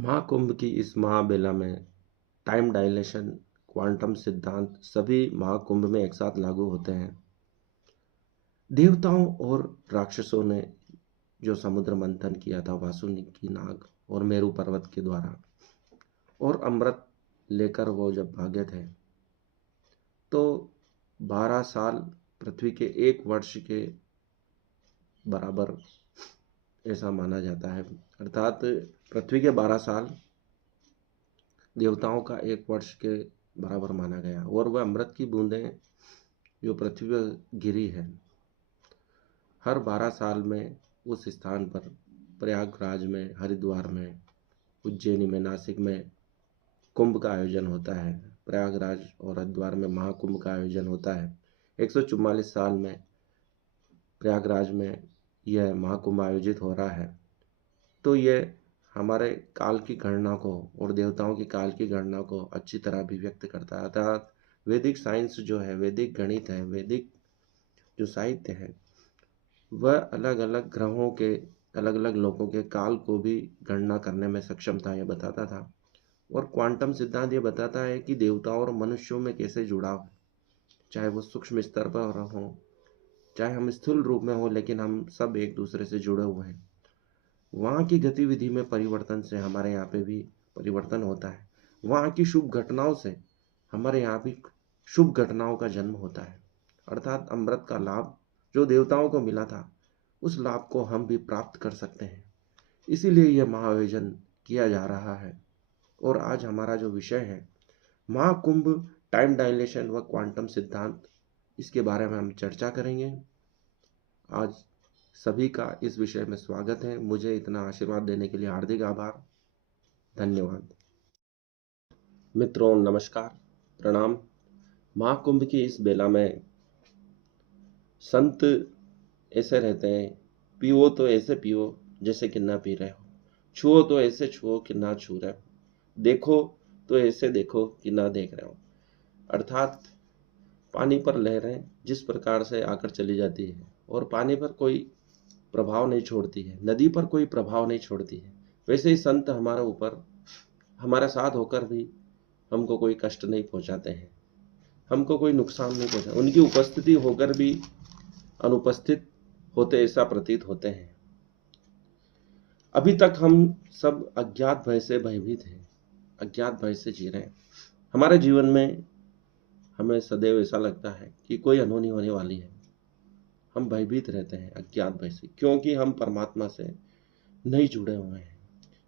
महाकुंभ की इस महाबेला में टाइम डायलेशन, क्वांटम सिद्धांत सभी महाकुंभ में एक साथ लागू होते हैं। देवताओं और राक्षसों ने जो समुद्र मंथन किया था वासुकी नाग और मेरु पर्वत के द्वारा, और अमृत लेकर वो जब भागे थे तो 12 साल पृथ्वी के 1 वर्ष के बराबर ऐसा माना जाता है। अर्थात पृथ्वी के 12 साल देवताओं का 1 वर्ष के बराबर माना गया, और वह अमृत की बूंदें जो पृथ्वी पर गिरी है, हर 12 साल में उस स्थान पर प्रयागराज में, हरिद्वार में, उज्जैनी में, नासिक में कुंभ का आयोजन होता है। प्रयागराज और हरिद्वार में महाकुंभ का आयोजन होता है। 144 साल में प्रयागराज में यह महाकुंभ आयोजित हो रहा है। तो यह हमारे काल की गणना को और देवताओं की काल की गणना को अच्छी तरह अभिव्यक्त करता है। अर्थात वैदिक साइंस जो है, वैदिक गणित है, वैदिक जो साहित्य है, वह अलग अलग ग्रहों के, अलग अलग लोगों के काल को भी गणना करने में सक्षम था, यह बताता था। और क्वांटम सिद्धांत ये बताता है कि देवताओं और मनुष्यों में कैसे जुड़ाव है, चाहे वो सूक्ष्म स्तर पर हो, चाहे हम स्थूल रूप में हो, लेकिन हम सब एक दूसरे से जुड़े हुए हैं। वहाँ की गतिविधि में परिवर्तन से हमारे यहाँ पे भी परिवर्तन होता है। वहाँ की शुभ घटनाओं से हमारे यहाँ भी शुभ घटनाओं का जन्म होता है। अर्थात अमृत का लाभ जो देवताओं को मिला था, उस लाभ को हम भी प्राप्त कर सकते हैं। इसीलिए यह महाआयोजन किया जा रहा है। और आज हमारा जो विषय है महाकुंभ, टाइम डायलेशन व क्वांटम सिद्धांत, इसके बारे में हम चर्चा करेंगे। आज सभी का इस विषय में स्वागत है। मुझे इतना आशीर्वाद देने के लिए हार्दिक आभार, धन्यवाद। मित्रों नमस्कार, प्रणाम। महाकुंभ की इस बेला में संत ऐसे रहते हैं, पियो तो ऐसे पियो जैसे कि ना पी रहे हो, छुओ तो ऐसे छुओ कि ना छू रहे हो, देखो तो ऐसे देखो कि ना देख रहे हो। अर्थात पानी पर लहरें जिस प्रकार से आकर चली जाती है और पानी पर कोई प्रभाव नहीं छोड़ती है, नदी पर कोई प्रभाव नहीं छोड़ती है, वैसे ही संत हमारे ऊपर, हमारे साथ होकर भी हमको कोई कष्ट नहीं पहुंचाते हैं, हमको कोई नुकसान नहीं पहुंचा। उनकी उपस्थिति होकर भी अनुपस्थित होते ऐसा प्रतीत होते हैं। अभी तक हम सब अज्ञात भय से भयभीत हैं, अज्ञात भय से जी रहे हैं। हमारे जीवन में हमें सदैव ऐसा लगता है कि कोई अनहोनी होने वाली है। हम भयभीत रहते हैं अज्ञात भय से, क्योंकि हम परमात्मा से नहीं जुड़े हुए हैं।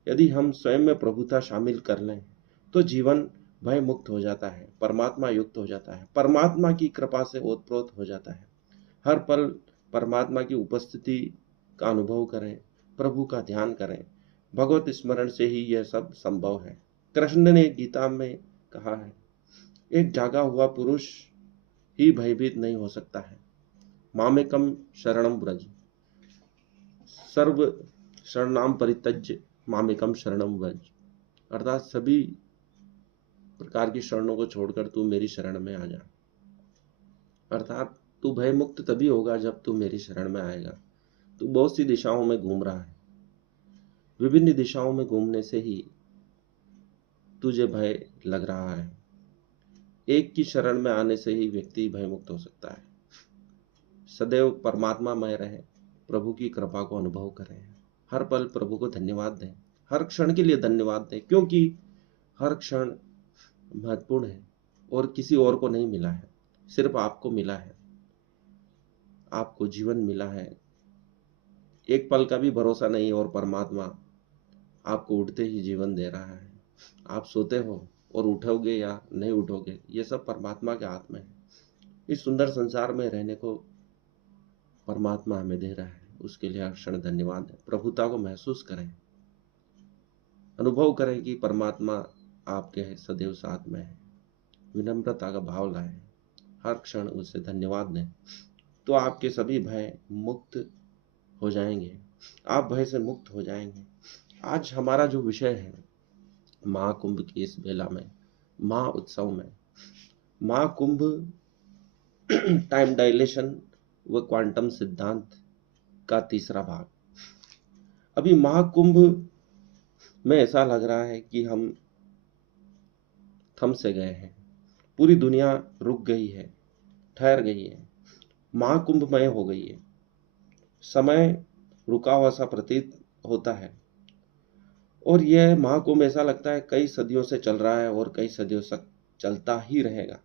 यदि हम स्वयं में प्रभुता शामिल कर लें तो जीवन भय मुक्त हो जाता है, परमात्मा युक्त हो जाता है, परमात्मा की कृपा से ओतप्रोत हो जाता है। हर पल परमात्मा की उपस्थिति का अनुभव करें, प्रभु का ध्यान करें। भगवत स्मरण से ही यह सब संभव है। कृष्ण ने गीता में कहा है, एक जागा हुआ पुरुष ही भयभीत नहीं हो सकता है। मामेकम शरणम व्रज, सर्व शरणाम परित्यज्य मामेकम शरणम व्रज। अर्थात सभी प्रकार की शरणों को छोड़कर तू मेरी शरण में आ जा। अर्थात तू भय मुक्त तभी होगा जब तू मेरी शरण में आएगा। तू बहुत सी दिशाओं में घूम रहा है, विभिन्न दिशाओं में घूमने से ही तुझे भय लग रहा है। एक की शरण में आने से ही व्यक्ति भय मुक्त हो सकता है। सदैव परमात्मा मय रहे, प्रभु की कृपा को अनुभव करें, हर पल प्रभु को धन्यवाद दें, हर क्षण के लिए धन्यवाद दें, क्योंकि हर क्षण महत्वपूर्ण है और किसी और को नहीं मिला है, सिर्फ आपको मिला है। आपको जीवन मिला है, एक पल का भी भरोसा नहीं, और परमात्मा आपको उठते ही जीवन दे रहा है। आप सोते हो और उठोगे या नहीं उठोगे, ये सब परमात्मा के हाथ में है। इस सुंदर संसार में रहने को परमात्मा हमें दे रहा है, उसके लिए हर क्षण धन्यवाद है। प्रभुता को महसूस करें, अनुभव करें कि परमात्मा आपके सदैव साथ में है। विनम्रता का भाव लाएं, हर क्षण उससे धन्यवाद दें, तो आपके सभी भय मुक्त हो जाएंगे, आप भय से मुक्त हो जाएंगे। आज हमारा जो विषय है महाकुंभ की इस बेला में, महा उत्सव में, महाकुंभ, टाइम डायलेशन व क्वांटम सिद्धांत का तीसरा भाग। अभी महाकुंभ में ऐसा लग रहा है कि हम थम से गए हैं। पूरी दुनिया रुक गई है, ठहर गई है, महाकुंभमय हो गई है। समय रुका हुआ सा प्रतीत होता है और यह महाकुंभ ऐसा लगता है कई सदियों से चल रहा है और कई सदियों तक चलता ही रहेगा।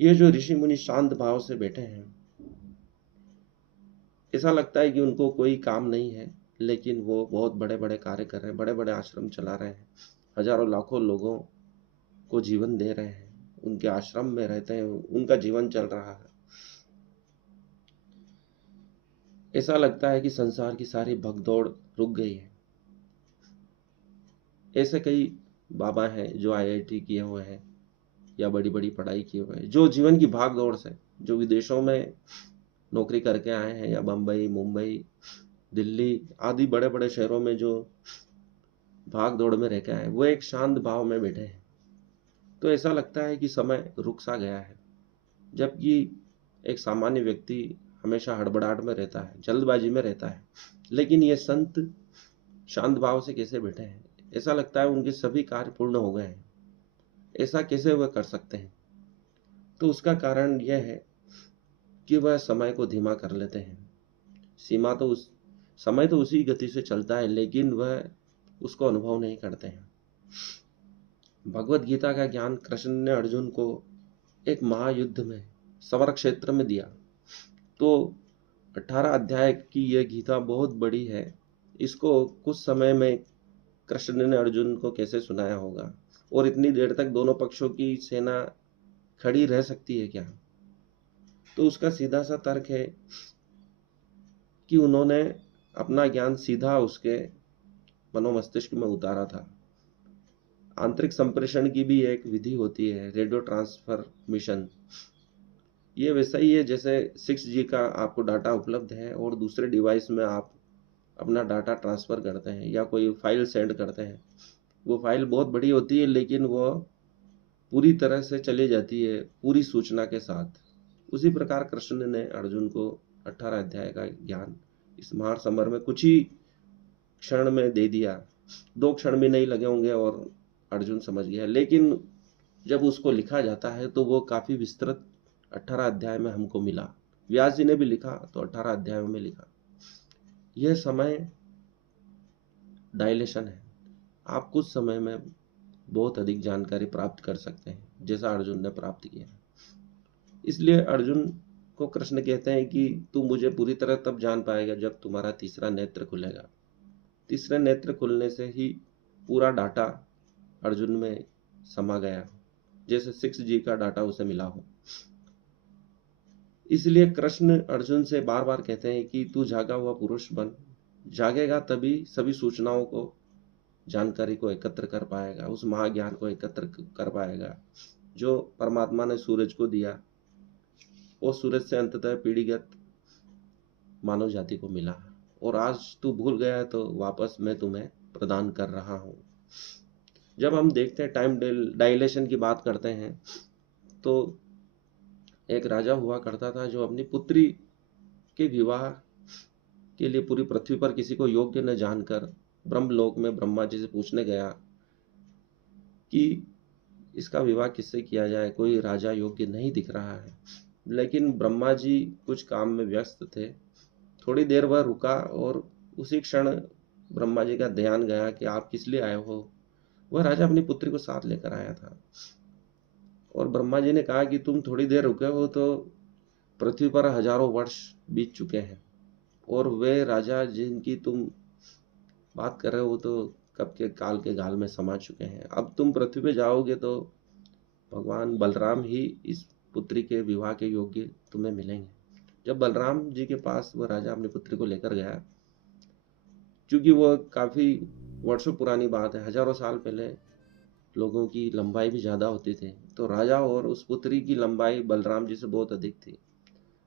ये जो ऋषि मुनि शांत भाव से बैठे हैं, ऐसा लगता है कि उनको कोई काम नहीं है, लेकिन वो बहुत बड़े बड़े कार्य कर रहे हैं, बड़े बड़े आश्रम चला रहे हैं, हजारों लाखों लोगों को जीवन दे रहे हैं, उनके आश्रम में रहते हैं, उनका जीवन चल रहा है। ऐसा लगता है कि संसार की सारी भगदौड़ रुक गई है। ऐसे कई बाबा हैं जो आईआईटी किए हुए हैं या बड़ी बड़ी पढ़ाई किए हुए हैं, जो जीवन की भाग दौड़ से, जो विदेशों में नौकरी करके आए हैं या बम्बई, मुंबई, दिल्ली आदि बड़े बड़े शहरों में जो भाग दौड़ में रह के आए, वो एक शांत भाव में बैठे हैं। तो ऐसा लगता है कि समय रुक सा गया है, जबकि एक सामान्य व्यक्ति हमेशा हड़बड़ाहट में रहता है, जल्दबाजी में रहता है। लेकिन ये संत शांत भाव से कैसे बैठे हैं? ऐसा लगता है उनके सभी कार्य पूर्ण हो गए हैं। ऐसा कैसे वह कर सकते हैं? तो उसका कारण यह है कि वह समय को धीमा कर लेते हैं। समय तो उसी गति से चलता है, लेकिन वह उसको अनुभव नहीं करते हैं। भगवत गीता का ज्ञान कृष्ण ने अर्जुन को एक महायुद्ध में समर क्षेत्र में दिया। तो 18 अध्याय की यह गीता बहुत बड़ी है। इसको कुछ समय में कृष्ण ने अर्जुन को कैसे सुनाया होगा, और इतनी देर तक दोनों पक्षों की सेना खड़ी रह सकती है क्या? तो उसका सीधा सा तर्क है कि उन्होंने अपना ज्ञान सीधा उसके मनोमस्तिष्क में उतारा था। आंतरिक संप्रेषण की भी एक विधि होती है, रेडियो ट्रांसफर मिशन। ये वैसा ही है जैसे 6G का आपको डाटा उपलब्ध है और दूसरे डिवाइस में आप अपना डाटा ट्रांसफ़र करते हैं या कोई फाइल सेंड करते हैं। वो फाइल बहुत बड़ी होती है, लेकिन वो पूरी तरह से चली जाती है पूरी सूचना के साथ। उसी प्रकार कृष्ण ने अर्जुन को 18 अध्याय का ज्ञान इस महासमर में कुछ ही क्षण में दे दिया। 2 क्षण भी नहीं लगे होंगे और अर्जुन समझ गया। लेकिन जब उसको लिखा जाता है तो वो काफ़ी विस्तृत 18 अध्याय में हमको मिला। व्यास जी ने भी लिखा तो 18 अध्यायों में लिखा। यह समय डायलेशन है। आप कुछ समय में बहुत अधिक जानकारी प्राप्त कर सकते हैं, जैसा अर्जुन ने प्राप्त किया। इसलिए अर्जुन को कृष्ण कहते हैं कि तू मुझे पूरी तरह तब जान पाएगा जब तुम्हारा तीसरा नेत्र खुलेगा। तीसरे नेत्र खुलने से ही पूरा डाटा अर्जुन में समा गया, जैसे 6G का डाटा उसे मिला हो। इसलिए कृष्ण अर्जुन से बार बार कहते हैं कि तू जागा हुआ पुरुष बन। जागेगा तभी सभी सूचनाओं को, जानकारी को एकत्र कर पाएगा, उस महाज्ञान को एकत्र कर पाएगा जो परमात्मा ने सूरज को दिया और सूरज से अंततः पीढ़ीगत मानव जाति को मिला। और आज तू भूल गया है तो वापस मैं तुम्हें प्रदान कर रहा हूँ। जब हम देखते हैं टाइम डायलेशन की बात करते हैं, तो एक राजा हुआ करता था जो अपनी पुत्री के विवाह के लिए पूरी पृथ्वी पर किसी को योग्य न जानकर ब्रह्मलोक में ब्रह्मा जी से पूछने गया कि इसका विवाह किससे किया जाए, कोई राजा योग्य नहीं दिख रहा है। लेकिन ब्रह्मा जी कुछ काम में व्यस्त थे। थोड़ी देर वह रुका और उसी क्षण ब्रह्मा जी का ध्यान गया कि आप किस लिए आए हो। वह राजा अपनी पुत्री को साथ लेकर आया था और ब्रह्मा जी ने कहा कि तुम थोड़ी देर रुके हो तो पृथ्वी पर हजारों वर्ष बीत चुके हैं और वे राजा जिनकी तुम बात कर रहे हो तो कब के काल के गाल में समा चुके हैं। अब तुम पृथ्वी पे जाओगे तो भगवान बलराम ही इस पुत्री के विवाह के योग्य तुम्हें मिलेंगे। जब बलराम जी के पास वह राजा अपनी पुत्री को लेकर गया, क्योंकि वह काफ़ी वर्षों पुरानी बात है, हजारों साल पहले लोगों की लंबाई भी ज़्यादा होती थी, तो राजा और उस पुत्री की लंबाई बलराम जी से बहुत अधिक थी।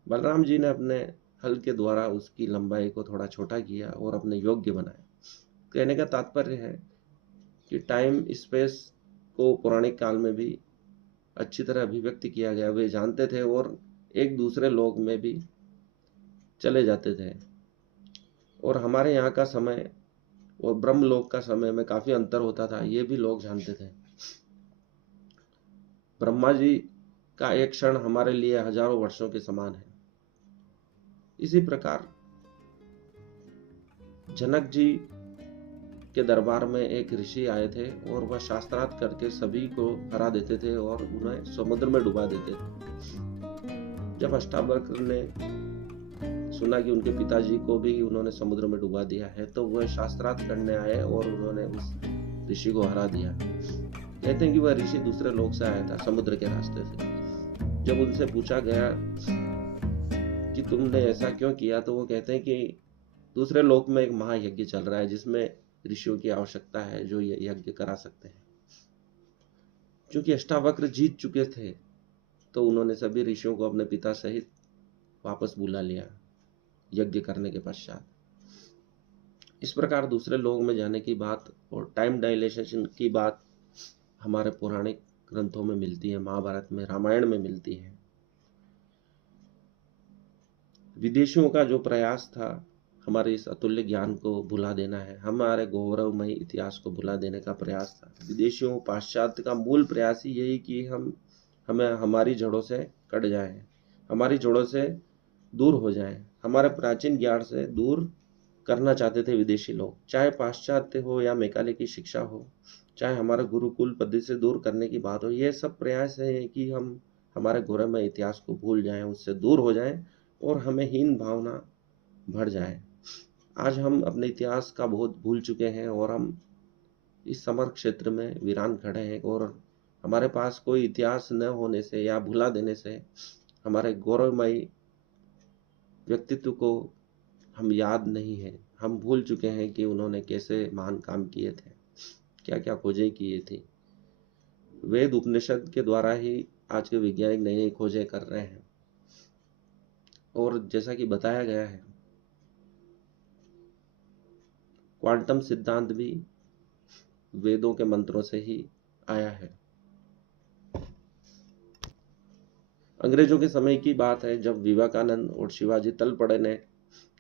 बलराम जी ने अपने हल के द्वारा उसकी लंबाई को थोड़ा छोटा किया और अपने योग्य बनाया। कहने का तात्पर्य है कि टाइम स्पेस को पौराणिक काल में भी अच्छी तरह अभिव्यक्त किया गया। वे जानते थे और एक दूसरे लोक में भी चले जाते थे। और हमारे यहाँ का समय और ब्रह्मलोक का समय में काफी अंतर होता था, ये भी लोग जानते थे। ब्रह्मा जी का एक क्षण हमारे लिए हजारों वर्षों के समान है। इसी प्रकार जनक जी के दरबार में एक ऋषि आए थे और वह शास्त्रार्थ करके सभी को हरा देते थे और उन्हें समुद्र में डुबा देते थे। जब अष्टावक्र ने सुना कि उनके पिताजी को भी उन्होंने समुद्र में डुबा दिया है, तो वह शास्त्रार्थ करने आए और उन्होंने उस ऋषि को हरा दिया। कहते हैं कि वह ऋषि दूसरे लोक से आया था, समुद्र के रास्ते से। जब उनसे पूछा गया कि तुमने ऐसा क्यों किया, तो वो कहते हैं कि दूसरे लोक में एक महायज्ञ चल रहा है जिसमें ऋषियों की आवश्यकता है जो ये यज्ञ करा सकते हैं। क्योंकि अष्टावक्र जीत चुके थे, तो उन्होंने सभी ऋषियों को अपने पिता सहित वापस बुला लिया यज्ञ करने के पश्चात। इस प्रकार दूसरे लोक में जाने की बात और टाइम डायलेशन की बात हमारे पौराणिक ग्रंथों में मिलती है, महाभारत में, रामायण में मिलती है। विदेशियों का जो प्रयास था हमारे इस अतुल्य ज्ञान को भुला देना है, हमारे गौरवमय इतिहास को भुला देने का प्रयास था। विदेशियों पाश्चात्य का मूल प्रयास ही यही कि हमें हमारी जड़ों से कट जाएं, हमारी जड़ों से दूर हो जाएं, हमारे प्राचीन ज्ञान से दूर करना चाहते थे विदेशी लोग। चाहे पाश्चात्य हो या मैकाले की शिक्षा हो, चाहे हमारे गुरुकुल पद्धति से दूर करने की बात हो, ये सब प्रयास है कि हम हमारे गौरवमय इतिहास को भूल जाएं, उससे दूर हो जाएं और हमें हीन भावना भर जाए। आज हम अपने इतिहास का बहुत भूल चुके हैं और हम इस समर क्षेत्र में वीरान खड़े हैं और हमारे पास कोई इतिहास न होने से या भुला देने से हमारे गौरवमय व्यक्तित्व को हम याद नहीं है। हम भूल चुके हैं कि उन्होंने कैसे महान काम किए थे, क्या क्या खोजें किए थी। वेद उपनिषद के द्वारा ही आज के वैज्ञानिक नई नई खोजें कर रहे हैं। और जैसा कि बताया गया है, क्वांटम सिद्धांत भी वेदों के मंत्रों से ही आया है। अंग्रेजों के समय की बात है जब विवेकानंद और शिवाजी तलपड़े ने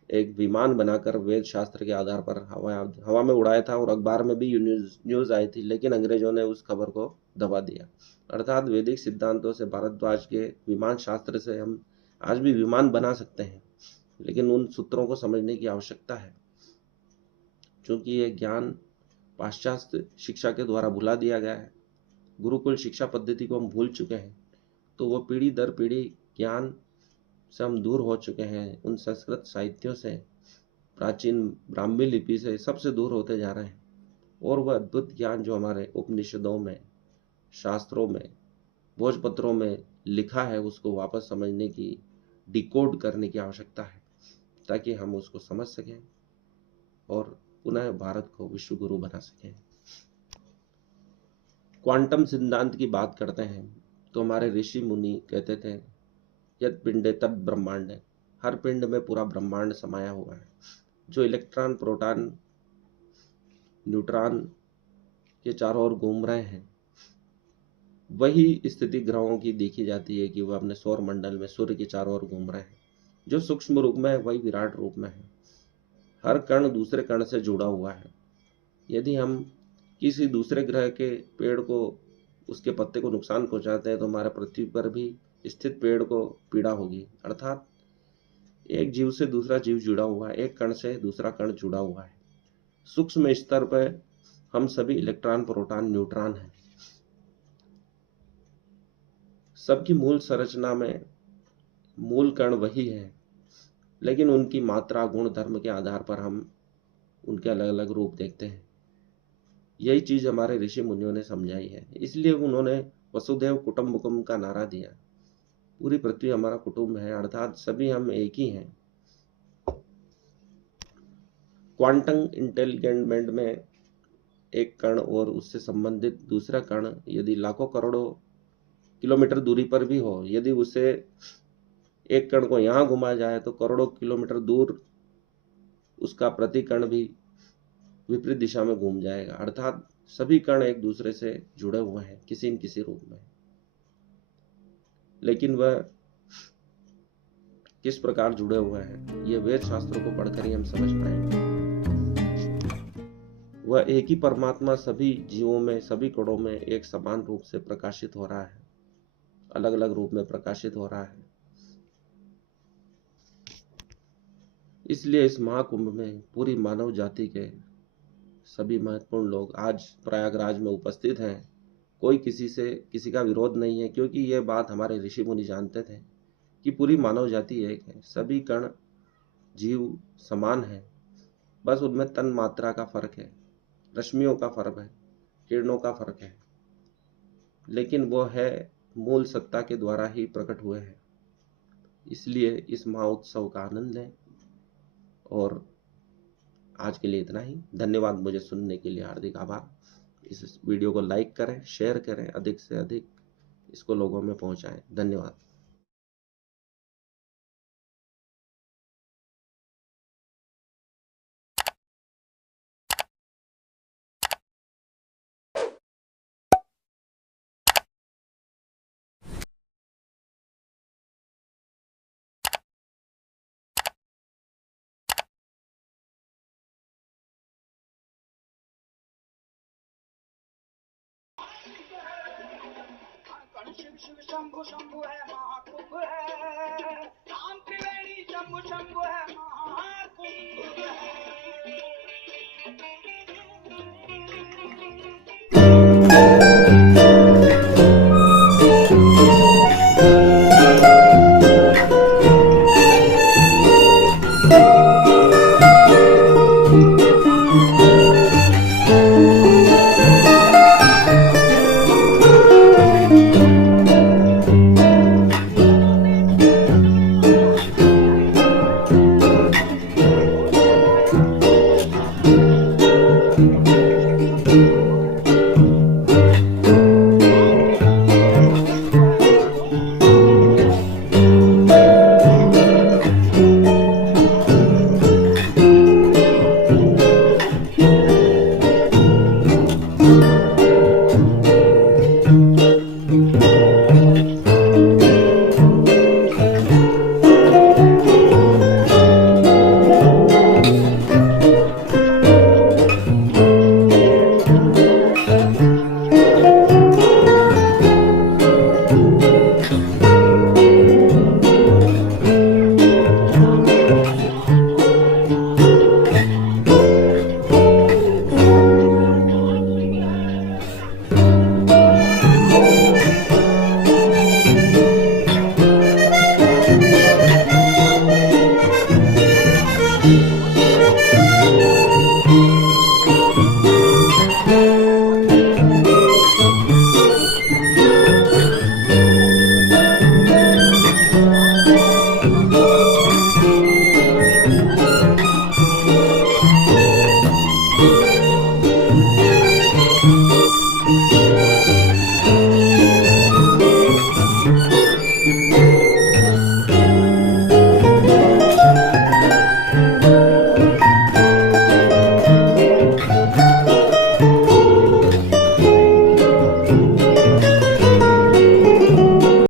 एक विमान बनाकर वेद शास्त्र के आधार पर हवा में उड़ाया था और अखबार में भी न्यूज आई थी, लेकिन अंग्रेजों ने उस खबर को दबा दिया। अर्थात वैदिक सिद्धांतों से, भारद्वाज के विमान शास्त्र से हम आज भी विमान बना सकते हैं, लेकिन उन सूत्रों को समझने की आवश्यकता है। क्योंकि ये ज्ञान पाश्चात्य शिक्षा के द्वारा भुला दिया गया है, गुरुकुल शिक्षा पद्धति को हम भूल चुके हैं, तो वो पीढ़ी दर पीढ़ी ज्ञान से हम दूर हो चुके हैं। उन संस्कृत साहित्यों से, प्राचीन ब्राह्मी लिपि से, सबसे दूर होते जा रहे हैं। और वह अद्भुत ज्ञान जो हमारे उपनिषदों में, शास्त्रों में, भोजपत्रों में लिखा है, उसको वापस समझने की, डिकोड करने की आवश्यकता है, ताकि हम उसको समझ सकें और पुनः भारत को विश्व गुरु बना सकें। क्वांटम सिद्धांत की बात करते हैं तो हमारे ऋषि मुनि कहते थे, यद पिंडे तद ब्रह्मांड है। हर पिंड में पूरा ब्रह्मांड समाया हुआ है। जो इलेक्ट्रॉन, प्रोटॉन, न्यूट्रॉन के चारों ओर घूम रहे हैं, वही स्थिति ग्रहों की देखी जाती है कि वह अपने सौर मंडल में सूर्य के चारों ओर घूम रहे हैं। जो सूक्ष्म रूप में है वही विराट रूप में है। हर कण दूसरे कण से जुड़ा हुआ है। यदि हम किसी दूसरे ग्रह के पेड़ को, उसके पत्ते को नुकसान पहुंचाते हैं, तो हमारे पृथ्वी पर भी स्थित पेड़ को पीड़ा होगी। अर्थात एक जीव से दूसरा जीव जुड़ा हुआ है, एक कण से दूसरा कण जुड़ा हुआ है। सूक्ष्म स्तर पर हम सभी इलेक्ट्रॉन, प्रोटॉन, न्यूट्रॉन हैं। सबकी मूल संरचना में मूल कण वही है, लेकिन उनकी मात्रा, गुण, धर्म के आधार पर हम उनके अलग अलग रूप देखते हैं। यही चीज हमारे ऋषि मुनियों ने समझाई है। इसलिए उन्होंने वसुधैव कुटुंबकम का नारा दिया। पूरी पृथ्वी हमारा कुटुंब है, अर्थात सभी हम एक ही हैं। क्वांटम इंटेलिगेंट में एक कण और उससे संबंधित दूसरा कण यदि लाखों करोड़ों किलोमीटर दूरी पर भी हो, यदि उसे एक कण को यहाँ घुमाया जाए तो करोड़ों किलोमीटर दूर उसका प्रति कण भी विपरीत दिशा में घूम जाएगा। अर्थात सभी कण एक दूसरे से जुड़े हुए हैं किसी न किसी रूप में, लेकिन वह किस प्रकार जुड़े हुए हैं, ये वेद शास्त्रों को पढ़कर ही हम समझ पाएंगे। वह एक ही परमात्मा सभी जीवों में, सभी कणों में एक समान रूप से प्रकाशित हो रहा है, अलग अलग रूप में प्रकाशित हो रहा है। इसलिए इस महाकुंभ में पूरी मानव जाति के सभी महत्वपूर्ण लोग आज प्रयागराज में उपस्थित हैं। कोई किसी का विरोध नहीं है, क्योंकि ये बात हमारे ऋषि मुनि जानते थे कि पूरी मानव जाति एक है, सभी कण जीव समान है, बस उनमें तन मात्रा का फर्क है, रश्मियों का फर्क है, किरणों का फर्क है, लेकिन वो है मूल सत्ता के द्वारा ही प्रकट हुए हैं। इसलिए इस महोत्सव का आनंद लें। और आज के लिए इतना ही। धन्यवाद मुझे सुनने के लिए, हार्दिक आभार। इस वीडियो को लाइक करें, शेयर करें, अधिक से अधिक इसको लोगों में पहुंचाएं। धन्यवाद। शिव शिव शंभु शंभु है महाकुंभ है, राम त्रिवेणी शंभु शंभु है महाकुंभ है।